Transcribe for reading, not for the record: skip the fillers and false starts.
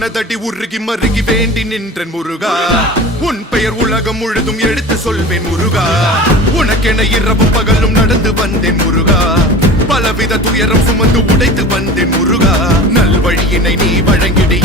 உனதடி உருகி மருகி வேண்டி நின்றன் முருகா. உன் பெயர் உலகம் முழுதும் எடுத்து சொல்வேன் முருகா. உனக்கென இரவும் பகலும் நடந்து வந்தேன் முருகா. பலவித துயரம் சுமந்து உடைத்து வந்தேன் முருகா. நல்வழியினை நீ வழங்கிடு